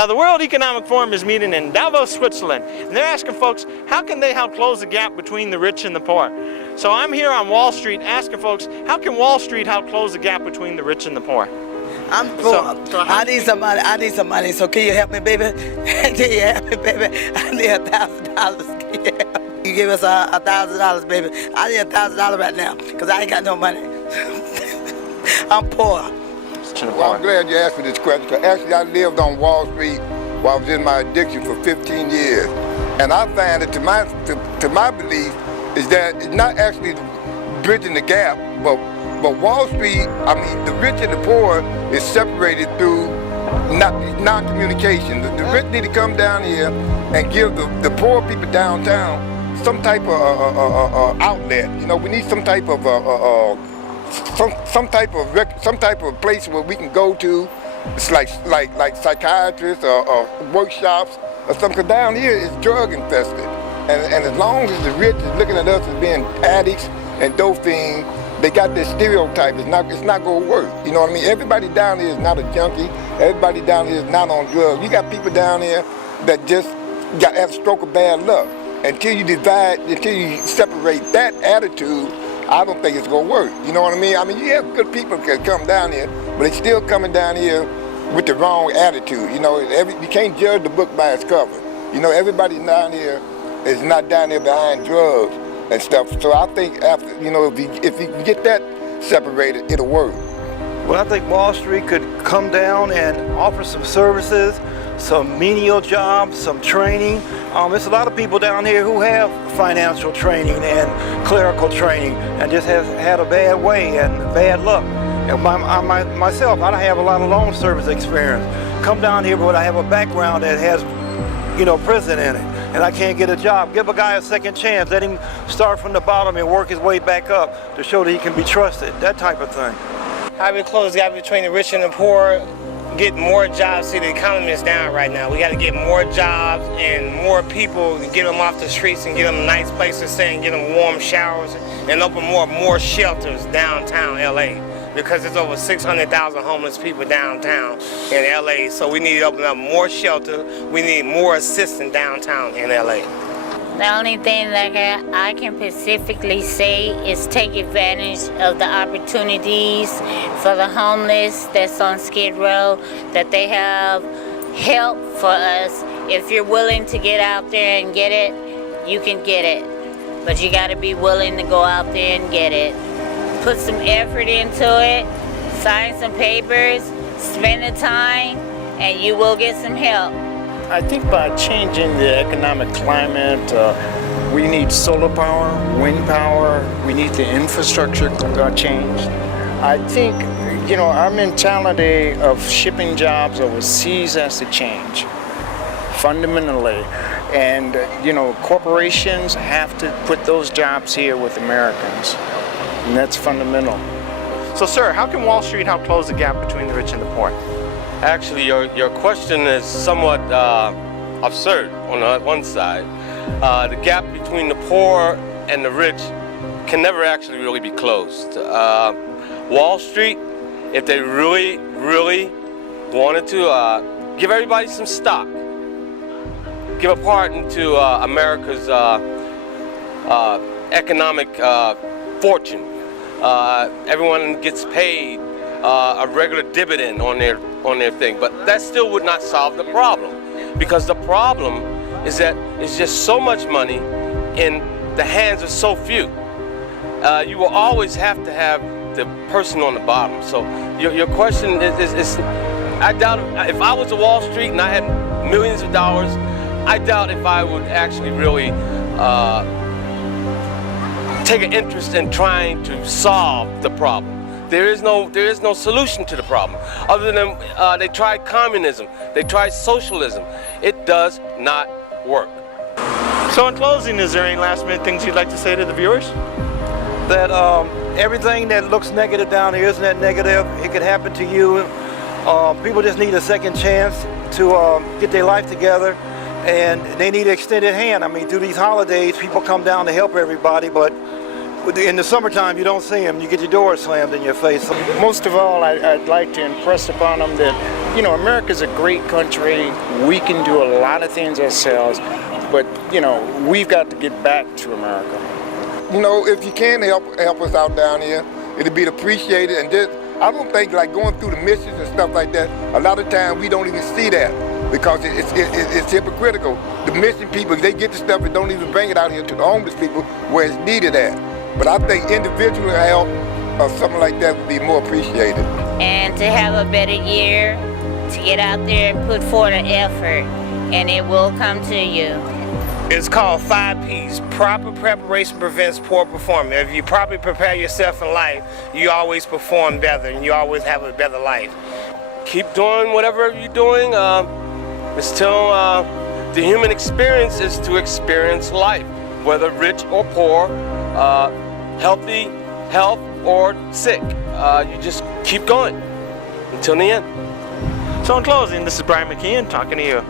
Now, the World Economic Forum is meeting in Davos, Switzerland, and they're asking folks, how can they help close the gap between the rich and the poor? So I'm here on Wall Street asking folks, how can Wall Street help close the gap between the rich and the poor? I'm poor. I need some money. I need some money. So can you help me, baby? Can you help me, baby? I need $1,000. You give us $1,000, baby. I need $1,000 right now because I ain't got no money. I'm poor. Well, I'm glad you asked me this question, because actually I lived on Wall Street while I was in my addiction for 15 years. And I find that to my belief is that it's not actually bridging the gap, but Wall Street, I mean, the rich and the poor is separated through non-communication. The rich need to come down here and give the poor people downtown some type of outlet. You know, we need some type of some type of place where we can go to. It's like psychiatrists or workshops or something. Cause down here it's drug infested, and as long as the rich is looking at us as being addicts and dope fiends, they got this stereotype. It's not gonna work. You know what I mean? Everybody down here is not a junkie. Everybody down here is not on drugs. You got people down here that just have a stroke of bad luck. Until you separate that attitude, I don't think it's gonna work. You know what I mean? I mean, you have good people that come down here, but they're still coming down here with the wrong attitude. You know, you can't judge the book by its cover. You know, everybody down here is not down there behind drugs and stuff. So I think after, you know, if you get that separated, it'll work. Well, I think Wall Street could come down and offer some services, some menial jobs, some training. There's a lot of people down here who have financial training and clerical training and just have had a bad way and bad luck. And myself, I have a lot of loan service experience. Come down here, but I have a background that has, you know, prison in it, and I can't get a job. Give a guy a second chance. Let him start from the bottom and work his way back up to show that he can be trusted, that type of thing. How we close the gap between the rich and the poor? Get more jobs. See, the economy is down right now. We got to get more jobs and more people, get them off the streets and get them nice places to stay and get them warm showers and open more shelters downtown LA, because there's over 600,000 homeless people downtown in LA. So we need to open up more shelter. We need more assistance downtown in LA. The only thing that I can specifically say is take advantage of the opportunities for the homeless that's on Skid Row, that they have help for us. If you're willing to get out there and get it, you can get it. But you got to be willing to go out there and get it. Put some effort into it, sign some papers, spend the time, and you will get some help. I think by changing the economic climate, we need solar power, wind power, we need the infrastructure changed. I think, you know, our mentality of shipping jobs overseas has to change fundamentally. And, you know, corporations have to put those jobs here with Americans, and that's fundamental. So, sir, how can Wall Street help close the gap between the rich and the poor? Actually, your question is somewhat absurd on one side. The gap between the poor and the rich can never actually really be closed. Wall Street, if they really wanted to give everybody some stock, give a part into America's economic fortune. Everyone gets paid a regular dividend on their thing, but that still would not solve the problem, because the problem is that it's just so much money in the hands of so few. You will always have to have the person on the bottom. So your question is I doubt if I was at Wall Street and I had millions of dollars, I doubt if I would actually really take an interest in trying to solve the problem. There is no solution to the problem, other than they tried communism, they tried socialism. It does not work. So in closing, is there any last minute things you'd like to say to the viewers? That everything that looks negative down here isn't that negative. It could happen to you. People just need a second chance to get their life together, and they need an extended hand. I mean, through these holidays, people come down to help everybody, but In the summertime, you don't see them. You get your door slammed in your face. Most of all, I'd like to impress upon them that, you know, America's a great country. We can do a lot of things ourselves, but, you know, we've got to get back to America. You know, if you can help us out down here, it'd be appreciated. And just, I don't think like going through the missions and stuff like that, a lot of times we don't even see that because it's hypocritical. The mission people, they get the stuff and don't even bring it out here to the homeless people where it's needed at. But I think individual help or something like that would be more appreciated. And to have a better year, to get out there and put forth an effort, and it will come to you. It's called 5 P's. Proper preparation prevents poor performance. If you properly prepare yourself in life, you always perform better and you always have a better life. Keep doing whatever you're doing. Still, the human experience is to experience life, whether rich or poor, healthy, health, or sick. You just keep going until the end. So in closing, this is Brian Mckeon talking to you.